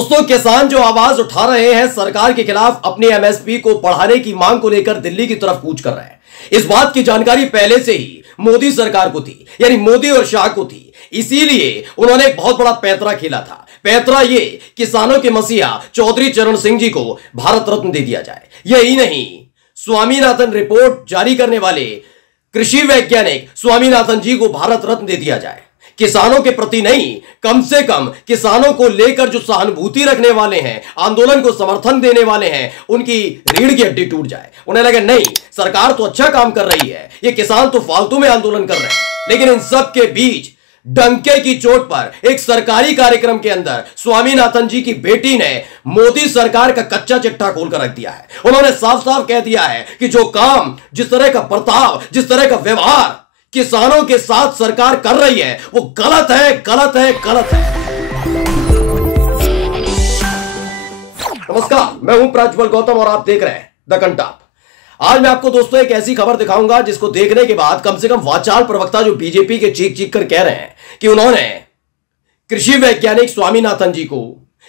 दोस्तों, किसान जो आवाज उठा रहे हैं सरकार के खिलाफ अपनी एमएसपी को बढ़ाने की मांग को लेकर दिल्ली की तरफ कूच कर रहे हैं। इस बात की जानकारी पहले से ही मोदी सरकार को थी, यानी मोदी और शाह को थी। इसीलिए उन्होंने एक बहुत बड़ा पैंतरा खेला था। पैंतरा ये, किसानों के मसीहा चौधरी चरण सिंह जी को भारत रत्न दे दिया जाए। यही नहीं, स्वामीनाथन रिपोर्ट जारी करने वाले कृषि वैज्ञानिक स्वामीनाथन जी को भारत रत्न दे दिया जाए। किसानों के प्रति नहीं, कम से कम किसानों को लेकर जो सहानुभूति रखने वाले हैं, आंदोलन को समर्थन देने वाले हैं, उनकी रीढ़ की हड्डी टूट जाए। उन्हें लगे नहीं, सरकार तो अच्छा काम कर रही है, ये किसान तो फालतू में आंदोलन कर रहे हैं। लेकिन इन सब के बीच डंके की चोट पर एक सरकारी कार्यक्रम के अंदर स्वामीनाथन जी की बेटी ने मोदी सरकार का कच्चा चिट्ठा खोलकर रख दिया है। उन्होंने साफ साफ कह दिया है कि जो काम, जिस तरह का बर्ताव, जिस तरह का व्यवहार किसानों के साथ सरकार कर रही है, वो गलत है, गलत है, गलत है। नमस्कार, मैं हूं प्रज्वल गौतम और आप देख रहे हैं द कंटाप। आज मैं आपको दोस्तों एक ऐसी खबर दिखाऊंगा जिसको देखने के बाद कम से कम वाचाल प्रवक्ता जो बीजेपी के चीख चीख कर कह रहे हैं कि उन्होंने कृषि वैज्ञानिक स्वामीनाथन जी को,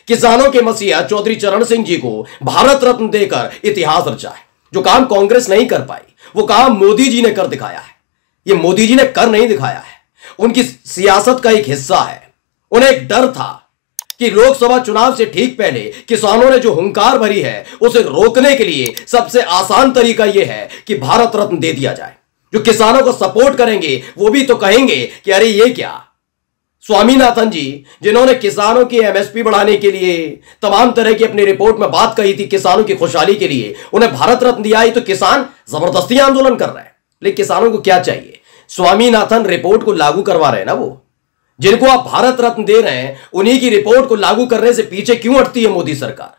किसानों के मसीहा चौधरी चरण सिंह जी को भारत रत्न देकर इतिहास रचा है। जो काम कांग्रेस नहीं कर पाई, वो काम मोदी जी ने कर दिखाया है। ये मोदी जी ने कर नहीं दिखाया है, उनकी सियासत का एक हिस्सा है। उन्हें एक डर था कि लोकसभा चुनाव से ठीक पहले किसानों ने जो हुंकार भरी है, उसे रोकने के लिए सबसे आसान तरीका यह है कि भारत रत्न दे दिया जाए। जो किसानों को सपोर्ट करेंगे वो भी तो कहेंगे कि अरे ये क्या, स्वामीनाथन जी जिन्होंने किसानों की एमएसपी बढ़ाने के लिए तमाम तरह की अपनी रिपोर्ट में बात कही थी, किसानों की खुशहाली के लिए उन्हें भारत रत्न दिया ही, तो किसान जबरदस्ती आंदोलन कर रहे हैं। लेकिन किसानों को क्या चाहिए? स्वामीनाथन रिपोर्ट को लागू करवा रहे हैं ना, वो जिनको आप भारत रत्न दे रहे हैं, उन्हीं की रिपोर्ट को लागू करने से पीछे क्यों हटती है मोदी सरकार?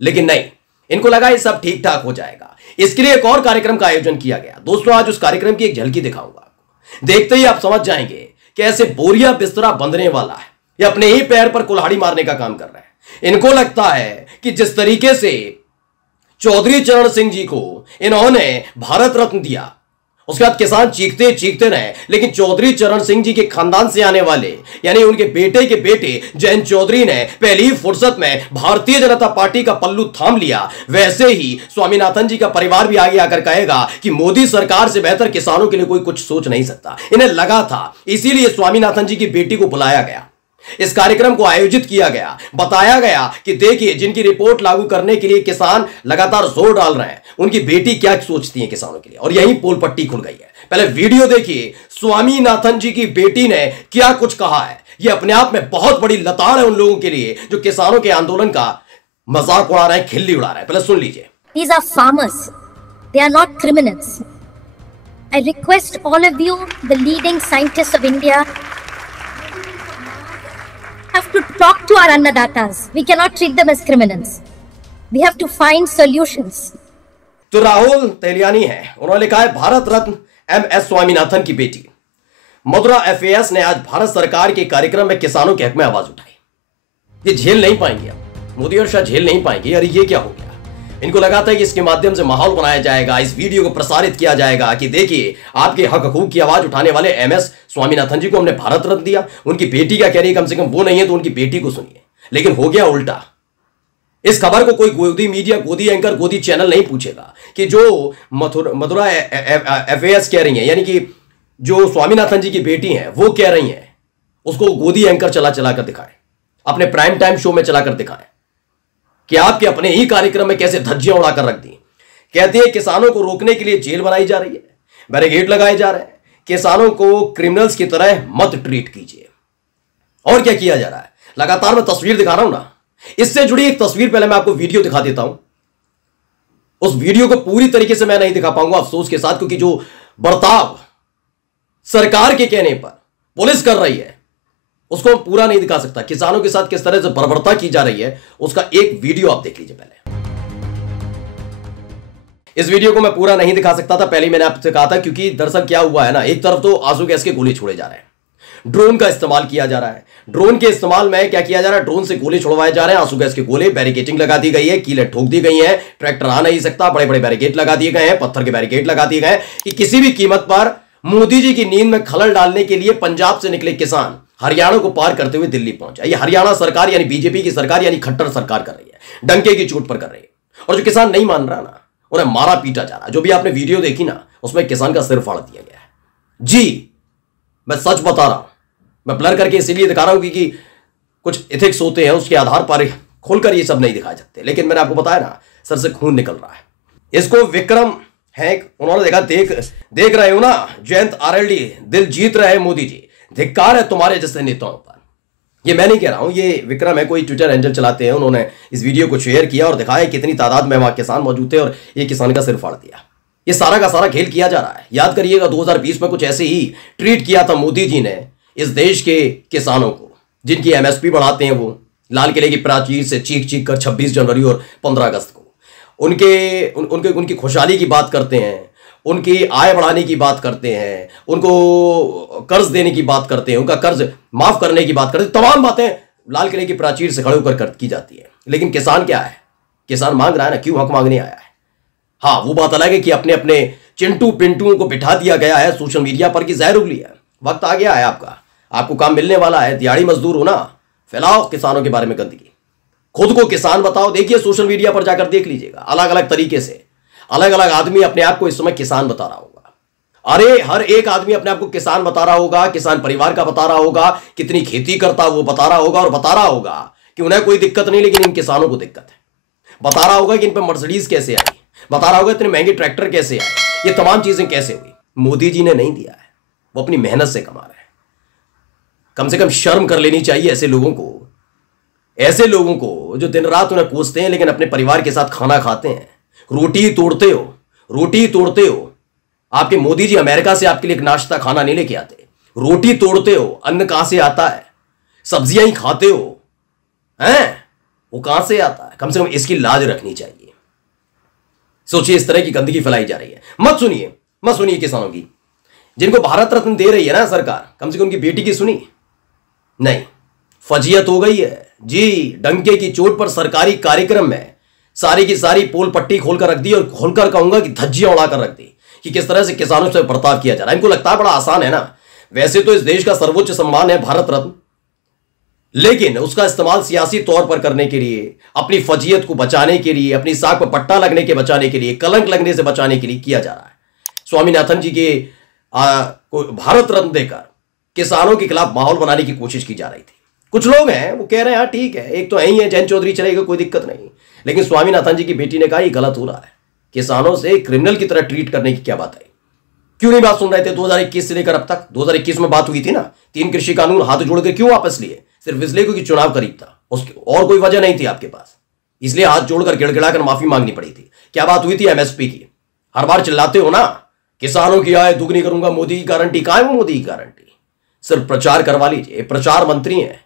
लेकिन नहीं, इनको लगा ये सब ठीक ठाक हो जाएगा। इसके लिए एक और कार्यक्रम का आयोजन किया गया। दोस्तों, आज उस कार्यक्रम की एक झलकी दिखाऊंगा आपको। देखते ही आप समझ जाएंगे कि ऐसे बोरिया बिस्तरा बंधने वाला है, ये अपने ही पैर पर कुल्हाड़ी मारने का काम कर रहे हैं। इनको लगता है कि जिस तरीके से चौधरी चरण सिंह जी को इन्होंने भारत रत्न दिया, उसके बाद किसान चीखते चीखते रहे, लेकिन चौधरी चरण सिंह जी के खानदान से आने वाले यानी उनके बेटे के बेटे जयंत चौधरी ने पहली ही फुर्सत में भारतीय जनता पार्टी का पल्लू थाम लिया। वैसे ही स्वामीनाथन जी का परिवार भी आगे आकर कहेगा कि मोदी सरकार से बेहतर किसानों के लिए कोई कुछ सोच नहीं सकता। इन्हें लगा था, इसीलिए स्वामीनाथन जी की बेटी को बुलाया गया, इस कार्यक्रम को आयोजित किया गया, बताया गया कि देखिए जिनकी रिपोर्ट लागू करने के लिए किसान लगातार जोर डाल रहे हैं, उनकी बेटी क्या सोचती है किसानों के लिए। और यही पोल पट्टी खुल गई है। पहले वीडियो देखिए, स्वामीनाथन जी की बेटी ने क्या कुछ कहा है। यह अपने आप में बहुत बड़ी लताड़ है उन लोगों के लिए जो किसानों के आंदोलन का मजाक उड़ा रहे हैं, खिल्ली उड़ा रहे हैं। पहले सुन लीजिए। These are farmers. They are not criminals. I request all of you, the leading scientists of India, have to talk to our annadatas. We cannot treat them as criminals. We have to find solutions. तो राहुल तेलियानी है, उन्होंने लिखा है Bharat Ratna MS Swaminathan की बेटी मधुरा FS ने आज भारत सरकार के कार्यक्रम में किसानों के हक में आवाज उठाई। ये झेल नहीं पाएंगे, अब मोदी और शाह झेल नहीं पाएंगे। अरे ये क्या हो गया? इनको लगा था कि इसके माध्यम से माहौल बनाया जाएगा, इस वीडियो को प्रसारित किया जाएगा कि देखिए आपके हक हकूक की आवाज उठाने वाले एमएस स्वामीनाथन जी को हमने भारत रत्न दिया। उनकी बेटी क्या कह रही है, कम से कम वो नहीं है तो उनकी बेटी को सुनिए। लेकिन हो गया उल्टा। इस खबर को कोई गोदी मीडिया, गोदी एंकर, गोदी चैनल नहीं पूछेगा कि जो मधुरा एफएस कह रही है, यानी कि जो स्वामीनाथन जी की बेटी हैं वो कह रही हैं, उसको गोदी एंकर चला चला कर दिखाए, अपने प्राइम टाइम शो में चलाकर दिखाएं कि आपके अपने ही कार्यक्रम में कैसे धज्जियां उड़ाकर रख दी। कहते हैं किसानों को रोकने के लिए जेल बनाई जा रही है, बैरिकेड लगाए जा रहे हैं, किसानों को क्रिमिनल्स की तरह मत ट्रीट कीजिए। और क्या किया जा रहा है? लगातार मैं तस्वीर दिखा रहा हूं ना, इससे जुड़ी एक तस्वीर पहले मैं आपको वीडियो दिखा देता हूं। उस वीडियो को पूरी तरीके से मैं नहीं दिखा पाऊंगा अफसोस के साथ, क्योंकि जो बर्ताव सरकार के कहने पर पुलिस कर रही है उसको पूरा नहीं दिखा सकता। किसानों के साथ किस तरह से बर्बरता की जा रही है उसका एक वीडियो आप देख लीजिए। पहले इस वीडियो को मैं पूरा नहीं दिखा सकता था, पहले ही मैंने आपसे कहा था, क्योंकि दरअसल क्या हुआ है ना, एक तरफ तो आंसू गैस के गोले छोड़े जा रहे हैं, ड्रोन का इस्तेमाल किया जा रहा है। ड्रोन के इस्तेमाल में क्या किया जा रहा है? ड्रोन से गोले छुड़वाए जा रहे हैं, आंसू गैस के गोले, बैरिकेडिंग लगा दी गई है, कीलें ठोक दी गई हैं, ट्रैक्टर आ नहीं सकता, बड़े बड़े बैरिकेड लगा दिए गए हैं, पत्थर के बैरिकेड लगा दिए गए हैं कि किसी भी कीमत पर मोदी जी की नींद में खलल डालने के लिए पंजाब से निकले किसान हरियाणा को पार करते हुए दिल्ली पहुंचा। ये हरियाणा सरकार यानी बीजेपी की सरकार यानी खट्टर सरकार कर रही है, डंके की चोट पर कर रही है। और जो किसान नहीं मान रहा ना, उन्हें मारा पीटा जा रहा है। जो भी आपने वीडियो देखी ना, उसमें किसान का सिर फाड़ दिया गया है। जी मैं सच बता रहा हूं, मैं ब्लर करके इसीलिए दिखा रहा हूं क्योंकि कुछ एथिक्स होते हैं, उसके आधार पर खोलकर ये सब नहीं दिखाए सकते। लेकिन मैंने आपको बताया ना, सर से खून निकल रहा है। इसको विक्रम है, उन्होंने देखा, देख रहे हो ना जयंत आरएलडी, दिल जीत रहे हैं मोदी जी, धिक्कार है तुम्हारे जैसे नेताओं पर। ये मैं नहीं कह रहा हूं, ये विक्रम है, कोई ट्विटर हैंडल चलाते हैं, उन्होंने इस वीडियो को शेयर किया और दिखाया कितनी तादाद में वहां किसान मौजूद थे और ये किसान का सिर फाड़ दिया। ये सारा का सारा खेल किया जा रहा है। याद करिएगा 2020 में कुछ ऐसे ही ट्रीट किया था मोदी जी ने इस देश के किसानों को, जिनकी एमएसपी बढ़ाते हैं वो लाल किले की प्राचीर से चीख चीख कर 26 जनवरी और 15 अगस्त को उनकी खुशहाली की बात करते हैं, उनकी आय बढ़ाने की बात करते हैं, उनको कर्ज देने की बात करते हैं, उनका कर्ज माफ करने की बात करते हैं। तमाम बातें लाल किले की प्राचीर से खड़े होकर की जाती है। लेकिन किसान क्या है, किसान मांग रहा है ना, क्यों हक मांगने आया है। हाँ वो बात अलग है कि अपने अपने चिंटू पिंटुओं को बिठा दिया गया है सोशल मीडिया पर कि जहर उगली है। वक्त आ गया है आपको काम मिलने वाला है। दिहाड़ी मजदूर हो ना, फैलाओ किसानों के बारे में गंदगी, खुद को किसान बताओ। देखिए सोशल मीडिया पर जाकर देख लीजिएगा, अलग अलग तरीके से अलग अलग आदमी अपने आप को इस समय किसान बता रहा होगा। अरे हर एक आदमी अपने आप को किसान बता रहा होगा, किसान परिवार का बता रहा होगा, कितनी खेती करता वो बता रहा होगा, और बता रहा होगा कि उन्हें कोई दिक्कत नहीं लेकिन इन किसानों को दिक्कत है। बता रहा होगा कि इन पर मर्सिडीज कैसे आई, बता रहा होगा इतने महंगे ट्रैक्टर कैसे आए, ये तमाम चीजें कैसे हुई। मोदी जी ने नहीं दिया है, वो अपनी मेहनत से कमा रहे हैं। कम से कम शर्म कर लेनी चाहिए ऐसे लोगों को जो दिन रात उन्हें कोसते हैं लेकिन अपने परिवार के साथ खाना खाते हैं। रोटी तोड़ते हो। आपके मोदी जी अमेरिका से आपके लिए एक नाश्ता खाना नहीं लेके आते, रोटी तोड़ते हो। अन्न कहां से आता है, सब्जियां ही खाते हो हैं, वो कहां से आता है। कम से कम इसकी लाज रखनी चाहिए। सोचिए इस तरह की गंदगी फैलाई जा रही है। मत सुनिए किसानों की, जिनको भारत रत्न दे रही है ना सरकार, कम से कम उनकी बेटी की सुनी नहीं। फजीयत हो गई है जी, डंके की चोट पर सरकारी कार्यक्रम में सारी की सारी पोल पट्टी खोलकर रख दी, और खोलकर कहूंगा कि धज्जियां उड़ाकर रख दी कि किस तरह से किसानों से बर्ताव किया जा रहा है। इनको लगता है बड़ा आसान है ना। वैसे तो इस देश का सर्वोच्च सम्मान है भारत रत्न, लेकिन उसका इस्तेमाल सियासी तौर पर करने के लिए, अपनी फजीयत को बचाने के लिए, अपनी साख पर पट्टा लगने के बचाने के लिए, कलंक लगने से बचाने के लिए किया जा रहा है। स्वामीनाथन जी के को भारत रत्न देकर किसानों के खिलाफ माहौल बनाने की कोशिश की जा रही थी। कुछ लोग हैं वो कह रहे हैं हाँ ठीक है, एक तो यही है जयंत चौधरी चलेगा, कोई दिक्कत नहीं। लेकिन स्वामीनाथन जी की बेटी ने कहा ये गलत हो रहा है, किसानों से क्रिमिनल की तरह ट्रीट करने की क्या बात है। क्यों नहीं बात सुन रहे थे 2021 से लेकर अब तक। 2021 में बात हुई थी ना, 3 कृषि कानून हाथ जोड़कर क्यों वापस लिए, सिर्फ इसलिए क्योंकि चुनाव करीब था, उसकी और कोई वजह नहीं थी आपके पास, इसलिए हाथ जोड़कर गिड़गिड़ाकर माफी मांगनी पड़ी थी। क्या बात हुई थी एमएसपी की। हर बार चिल्लाते हो ना किसानों की आय दुगनी करूंगा, मोदी की गारंटी। कहां है वो मोदी की गारंटी, सिर्फ प्रचार करवा लीजिए, प्रचार मंत्री हैं,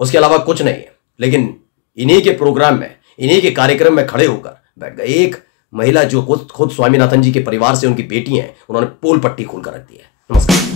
उसके अलावा कुछ नहीं है। लेकिन इन्हीं के प्रोग्राम में, इन्हीं के कार्यक्रम में खड़े होकर बैठ गए। एक महिला जो खुद स्वामीनाथन जी के परिवार से उनकी बेटी हैं, उन्होंने पोल पट्टी खोलकर रख दी है। नमस्कार।